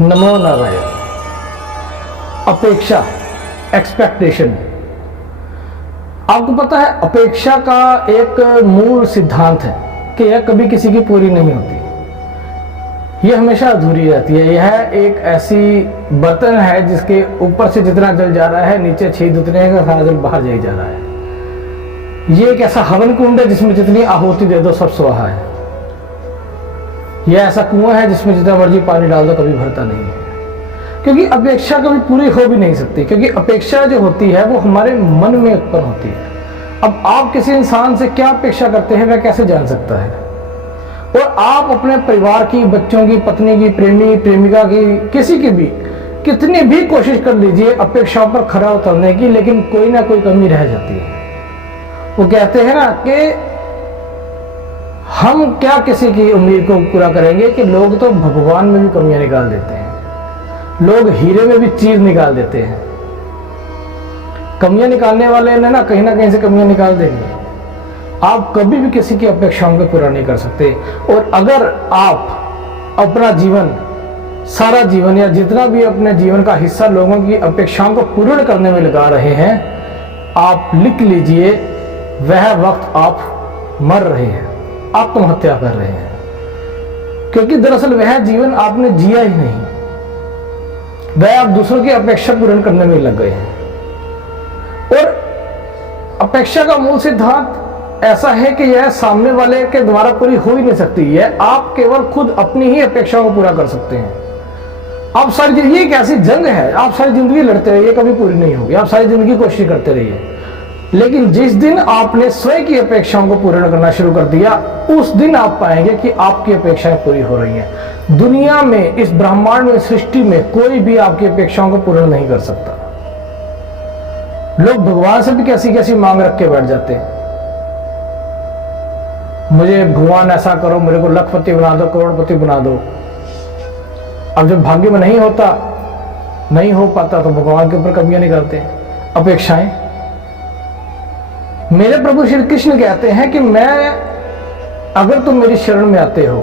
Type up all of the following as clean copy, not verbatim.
नमो नारायण। अपेक्षा, एक्सपेक्टेशन। आपको पता है अपेक्षा का एक मूल सिद्धांत है कि यह कभी किसी की पूरी नहीं होती, यह हमेशा अधूरी रहती है। यह एक ऐसी बर्तन है जिसके ऊपर से जितना जल जा रहा है नीचे छेद उतने का सारा जल बाहर जाई जा रहा है। ये एक ऐसा हवन कुंड है जिसमें जितनी आहुति दे दो सब स्वाहा है। यह ऐसा कुआं है जिसमें जितना मर्जी पानी डाल दो कभी भरता नहीं है, क्योंकि अपेक्षा कभी पूरी हो भी नहीं सकती। क्योंकि अपेक्षा जो होती है वो हमारे मन में उत्पन्न होती है। अब आप किसी इंसान से क्या अपेक्षा करते हैं वह कैसे जान सकता है? और आप अपने परिवार की, बच्चों की, पत्नी की, प्रेमी प्रेमिका की, किसी की भी कितनी भी कोशिश कर लीजिए अपेक्षाओं पर खरा उतरने की, लेकिन कोई ना कोई कमी रह जाती है। वो कहते हैं ना कि हम क्या किसी की उम्मीद को पूरा करेंगे कि लोग तो भगवान में भी कमियां निकाल देते हैं, लोग हीरे में भी चीज निकाल देते हैं। कमियां निकालने वाले ने ना कहीं से कमियां निकाल देंगे। आप कभी भी किसी की अपेक्षाओं को पूरा नहीं कर सकते। और अगर आप अपना जीवन, सारा जीवन या जितना भी अपने जीवन का हिस्सा लोगों की अपेक्षाओं को पूर्ण करने में लगा रहे हैं, आप लिख लीजिए वह वक्त आप मर रहे हैं, आत्महत्या कर रहे हैं। क्योंकि दरअसल वह जीवन आपने जिया ही नहीं, वह आप दूसरों की अपेक्षा पूर्ण करने में लग गए हैं। और अपेक्षा का मूल सिद्धांत ऐसा है कि यह सामने वाले के द्वारा पूरी हो ही नहीं सकती। यह आप केवल खुद अपनी ही अपेक्षाओं को पूरा कर सकते हैं। आप सारी, ये एक ऐसी जंग है, आप सारी जिंदगी लड़ते रहिए, कभी पूरी नहीं होगी। आप सारी जिंदगी कोशिश करते रहिए, लेकिन जिस दिन आपने स्वयं की अपेक्षाओं को पूर्ण करना शुरू कर दिया, उस दिन आप पाएंगे कि आपकी अपेक्षाएं पूरी हो रही हैं। दुनिया में, इस ब्रह्मांड में, सृष्टि में कोई भी आपकी अपेक्षाओं को पूर्ण नहीं कर सकता। लोग भगवान से भी कैसी कैसी मांग रख के बैठ जाते हैं। मुझे भगवान ऐसा करो, मेरे को लखपति बना दो, करोड़पति बना दो। अब जब भाग्य में नहीं होता, नहीं हो पाता, तो भगवान के ऊपर कमियां निकालते हैं, अपेक्षाएं। मेरे प्रभु श्री कृष्ण कहते हैं कि मैं, अगर तुम मेरी शरण में आते हो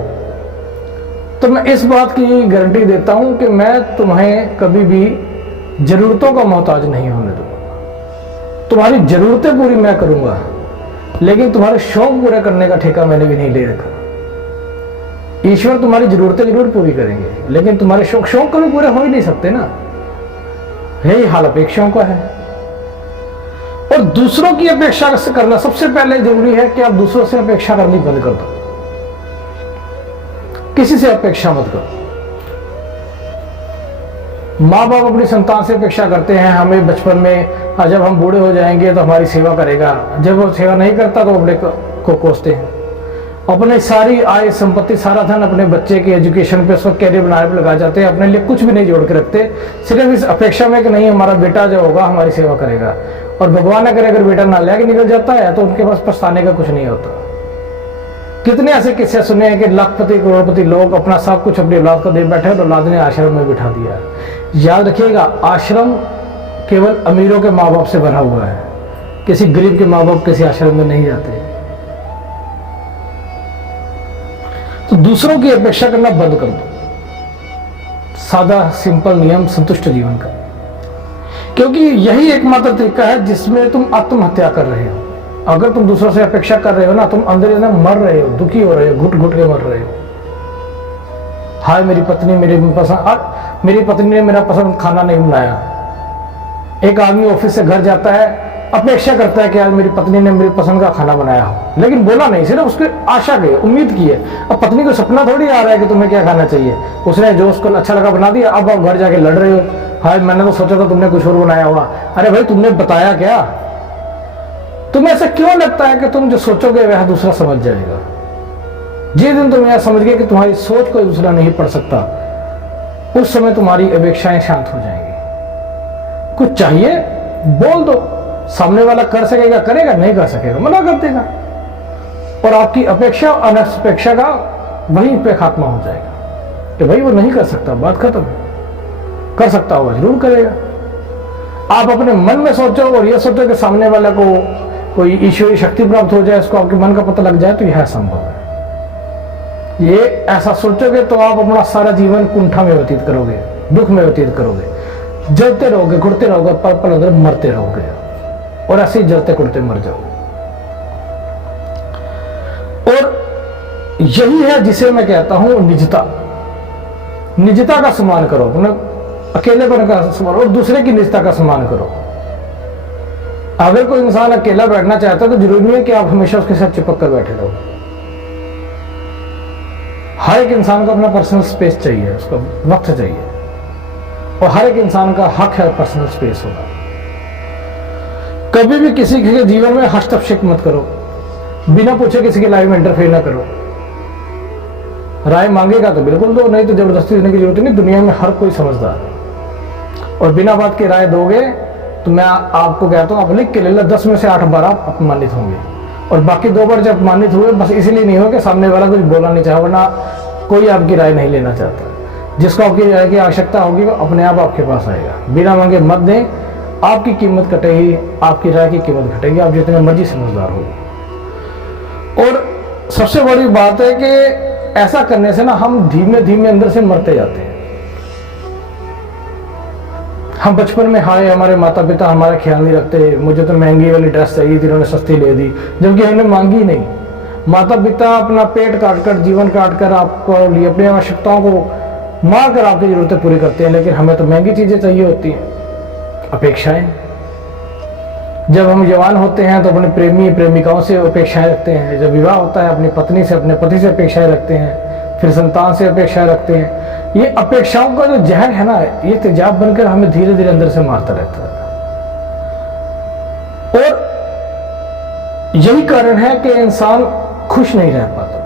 तो मैं इस बात की गारंटी देता हूं कि मैं तुम्हें कभी भी जरूरतों का मोहताज नहीं होने दूंगा। तुम्हारी जरूरतें पूरी मैं करूंगा, लेकिन तुम्हारे शौक पूरे करने का ठेका मैंने भी नहीं ले रखा। ईश्वर तुम्हारी जरूरतें जरूर पूरी करेंगे, लेकिन तुम्हारे शौक कभी पूरे हो ही नहीं सकते ना। यही हाल अपेक्षाओं का है। और दूसरों की अपेक्षा करना सबसे पहले जरूरी है कि आप दूसरों से अपेक्षा करनी बंद कर दो। किसी से अपेक्षा मत करो। माँ बाप अपनी संतान से अपेक्षा करते हैं, हमें बचपन में, जब हम बूढ़े हो जाएंगे तो हमारी सेवा करेगा। जब वो सेवा नहीं करता तो अपने को कोसते हैं। अपने सारी आय संपत्ति, सारा धन अपने बच्चे के एजुकेशन पे, उसका कैरियर बनाने पे लगा जाते हैं। अपने लिए कुछ भी नहीं जोड़ के रखते, सिर्फ इस अपेक्षा में कि नहीं हमारा बेटा जो होगा हमारी सेवा करेगा। और भगवान न करे अगर बेटा नालायक निकल जाता है तो उनके पास पछताने का कुछ नहीं होता। कितने ऐसे किस्से सुने हैं कि लाखपति करोड़पति लोग अपना सब कुछ अपनी औलाद को दे बैठे और औलाद ने आश्रम में बिठा दिया। याद रखिएगा, आश्रम केवल अमीरों के माँ बाप से भरा हुआ है। किसी गरीब के माँ बाप किसी आश्रम में नहीं जाते। तो दूसरों की अपेक्षा करना बंद कर दो। सादा सिंपल नियम संतुष्ट जीवन का, क्योंकि यही एकमात्र तरीका है जिसमें तुम आत्महत्या कर रहे हो। अगर तुम दूसरों से अपेक्षा कर रहे हो ना, तुम अंदर अंदर मर रहे हो, दुखी हो रहे हो, घुट घुट के मर रहे हो। हाय मेरी पत्नी मेरी पत्नी ने मेरा पसंद खाना नहीं बनाया। एक आदमी ऑफिस से घर जाता है, अपेक्षा करता है कि यार मेरी पत्नी ने मेरी पसंद का खाना बनाया हो, लेकिन बोला नहीं, सिर्फ उसकी आशा की, उम्मीद की है। अब पत्नी को सपना थोड़ी आ रहा है कि तुम्हें क्या खाना चाहिए, उसने जो उसको अच्छा लगा बना दिया। अब आप घर जाके लड़ रहे हो, हाय मैंने तो सोचा था तुमने कुछ और बनाया हुआ। अरे भाई तुमने बताया क्या? तुम्हें ऐसा क्यों लगता है कि तुम जो सोचोगे वह दूसरा समझ जाएगा? जिस दिन तुम यह समझ गए कि तुम्हारी सोच कोई दूसरा नहीं पढ़ सकता, उस समय तुम्हारी अपेक्षाएं शांत हो जाएंगी। कुछ चाहिए बोल दो, सामने वाला कर सकेगा करेगा, नहीं कर सकेगा मना कर देगा, और आपकी अपेक्षा और अनपेक्षा का वहीं पे खात्मा हो जाएगा कि भाई वो नहीं कर सकता, बात खत्म। कर सकता होगा जरूर करेगा। आप अपने मन में सोचो और ये सोचो कि सामने वाला को कोई ईश्वरीय शक्ति प्राप्त हो जाए, इसको आपके मन का पता लग जाए, तो यह संभव है। ये ऐसा सोचोगे तो आप अपना सारा जीवन कुंठा में व्यतीत करोगे, दुख में व्यतीत करोगे, जलते रहोगे, घुटते रहोगे, पल पल अंदर मरते रहोगे और ऐसे ही जलते कुड़ते मर जाओगे। और यही है जिसे मैं कहता हूं निजता। निजता का सम्मान करो, अपने अकेलेपन का सम्मान और दूसरे की निजता का सम्मान करो। अगर कोई इंसान अकेला बैठना चाहता है तो जरूरी नहीं है कि आप हमेशा उसके साथ चिपक कर बैठे रहो। हर एक इंसान को अपना पर्सनल स्पेस चाहिए, उसका वक्त चाहिए, और हर एक इंसान का हक है पर्सनल स्पेस होगा। कभी भी किसी के जीवन में हस्तक्षेप मत करो, बिना पूछे किसी की लाइफ में इंटरफेयर ना करो। राय मांगेगा तो बिल्कुल दो, नहीं तो जबरदस्ती देने की जरूरत नहीं। दुनिया में हर कोई समझदार है, और बिना बात की राय दोगे तो मैं आपको कहता हूं आप लिख के ले लो, 10 में से 8 बार आप अपमानित होंगे, और बाकी 2 बार जब अपमानित हुए बस इसलिए नहीं हो कि सामने वाला कुछ बोला नहीं चाहा, वरना कोई आपकी राय नहीं लेना चाहता। जिसको आपकी राय की आवश्यकता होगी वो अपने आप आपके पास आएगा। बिना मांगे मत दें, आपकी कीमत घटेगी, आपकी राय की कीमत घटेगी, आप जितने मर्जी समझदार हो। और सबसे बड़ी बात है कि ऐसा करने से ना हम धीमे धीमे अंदर से मरते जाते हैं। हम बचपन में हाय हमारे माता पिता हमारा ख्याल नहीं रखते, मुझे तो महंगी वाली ड्रेस चाहिए थी, इन्होंने सस्ती ले दी, जबकि हमने मांगी नहीं। माता पिता अपना पेट काट कर, जीवन काट कर आपको लिए अपनी आवश्यकताओं को मार कर आपकी जरूरतें पूरी करते हैं, लेकिन हमें तो महंगी चीजें चाहिए होती हैं। अपेक्षाएं, जब हम जवान होते हैं तो अपने प्रेमी प्रेमिकाओं से अपेक्षाएं रखते हैं, जब विवाह होता है अपनी पत्नी से, अपने पति से अपेक्षाएं रखते हैं, फिर संतान से अपेक्षाएं रखते हैं। ये अपेक्षाओं का जो जहर है ना, ये तेजाब बनकर हमें धीरे धीरे अंदर से मारता रहता है। और यही कारण है कि इंसान खुश नहीं रह पाता।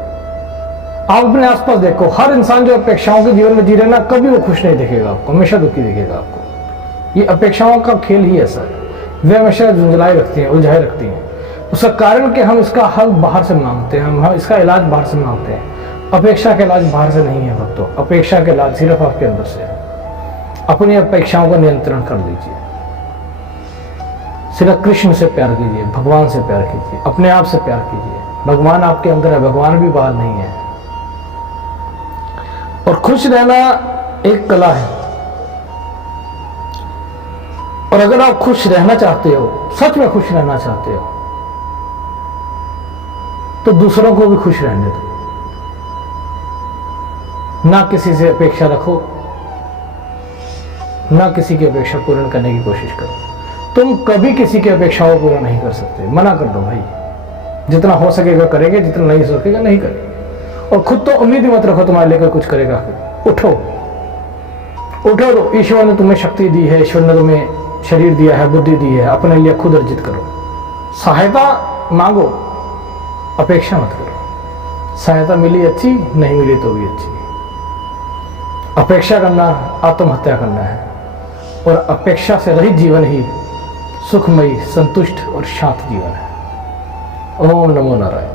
आप अपने आसपास देखो, हर इंसान जो अपेक्षाओं के जीवन में जी रहे ना, कभी वो खुश नहीं दिखेगा आपको, हमेशा दुखी दिखेगा आपको। ये अपेक्षाओं का खेल ही ऐसा है, वे हमेशा झुंझलाए रखती हैं, उलझाए रखती हैं। उसका कारण कि हम इसका हल बाहर से मांगते हैं, हम इसका इलाज बाहर से मांगते हैं। अपेक्षा का इलाज बाहर से नहीं है भक्तों, अपेक्षा का इलाज सिर्फ आपके अंदर से है। अपनी अपेक्षाओं का नियंत्रण कर लीजिए, सिर्फ कृष्ण से प्यार कीजिए, भगवान से प्यार कीजिए, अपने आप से प्यार कीजिए। भगवान आपके अंदर है, भगवान भी बाहर नहीं है। और खुश रहना एक कला है, और अगर आप खुश रहना चाहते हो, सच में खुश रहना चाहते हो, तो दूसरों को भी खुश रहने दो। ना किसी से अपेक्षा रखो, ना किसी की अपेक्षा पूर्ण करने की कोशिश करो। तुम कभी किसी की अपेक्षाओं को पूरा नहीं कर सकते, मना कर दो भाई। जितना हो सकेगा करेंगे, जितना नहीं हो सकेगा नहीं करेंगे। और खुद तो उम्मीद ही मत रखो तुम्हारे लेकर कुछ करेगा। उठो उठो, तो ईश्वर ने तुम्हें शक्ति दी है, ईश्वर ने तुम्हें शरीर दिया है, बुद्धि दी है, अपने लिए खुद अर्जित करो। सहायता मांगो, अपेक्षा मत करो। सहायता मिली अच्छी, नहीं मिली तो भी अच्छी। अपेक्षा करना आत्महत्या करना है, और अपेक्षा से रहित जीवन ही सुखमयी, संतुष्ट और शांत जीवन है। ओम नमो नारायण।